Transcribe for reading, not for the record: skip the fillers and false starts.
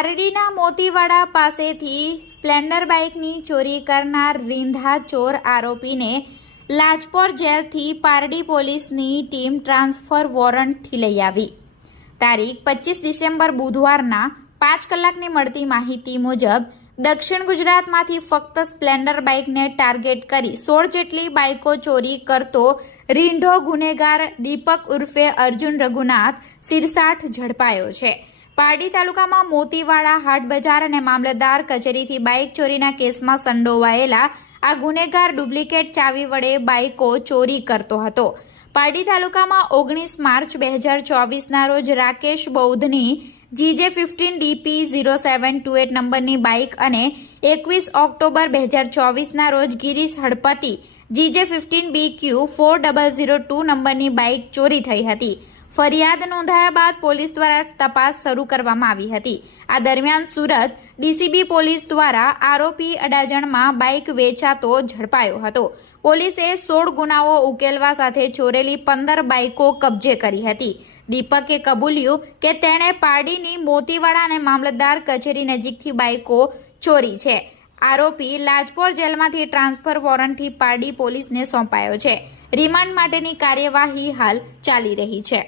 પારડીના મોતીવાડા પાસેથી સ્પ્લેન્ડર બાઇકની ચોરી કરનાર રીંધા ચોર આરોપીને લાજપોર જેલથી પારડી પોલીસની ટીમ ટ્રાન્સફર વોરંટથી લઈ આવી। તારીખ 25 ડિસેમ્બર બુધવારના 5 કલાકની મળતી માહિતી મુજબ દક્ષિણ ગુજરાતમાંથી ફક્ત સ્પ્લેન્ડર બાઇકને ટાર્ગેટ કરી 16 જેટલી બાઇકો ચોરી કરતો રીંઢો ગુનેગાર દીપક ઉર્ફે અર્જુન રઘુનાથ સિરસાઠ ઝડપાયો છે। પારડી તાલુકામાં મોતીવાડા હાટ બજાર અને મામલતદાર કચેરીથી બાઇક ચોરીના કેસમાં સંડોવાયેલા આ ગુનેગાર ડુપ્લિકેટ ચાવી વડે બાઇકો ચોરી કરતો હતો। પારડી તાલુકામાં 19 માર્ચ 2024ના રોજ રાકેશ બૌદ્ધની GJ15 DP 0728 નંબરની બાઇક અને 21 ઓક્ટોબર 2024ના રોજ ગિરીશ હડપતિ GJ15 BQ 4002 નંબરની બાઇક ચોરી થઈ હતી। ફરિયાદ નોંધાયા બાદ પોલીસ દ્વારા તપાસ શરૂ કરવામાં આવી હતી। આ દરમિયાન સુરત DCB પોલીસ દ્વારા આરોપી અડાજણમાં બાઇક વેચાતો ઝડપાયો હતો। પોલીસે 16 ગુનાઓ ઉકેલવા સાથે ચોરેલી 15 બાઇકો કબજે કરી હતી। દીપકે કબૂલ્યું કે તેણે પારડીની મોતીવાડા અને મામલતદાર કચેરી નજીકથી બાઇકો ચોરી છે। આરોપી લાજપોર જેલમાંથી ટ્રાન્સફર વોરંટથી પારડી પોલીસને સોંપાયો છે। રિમાન્ડ માટેની કાર્યવાહી હાલ ચાલી રહી છે।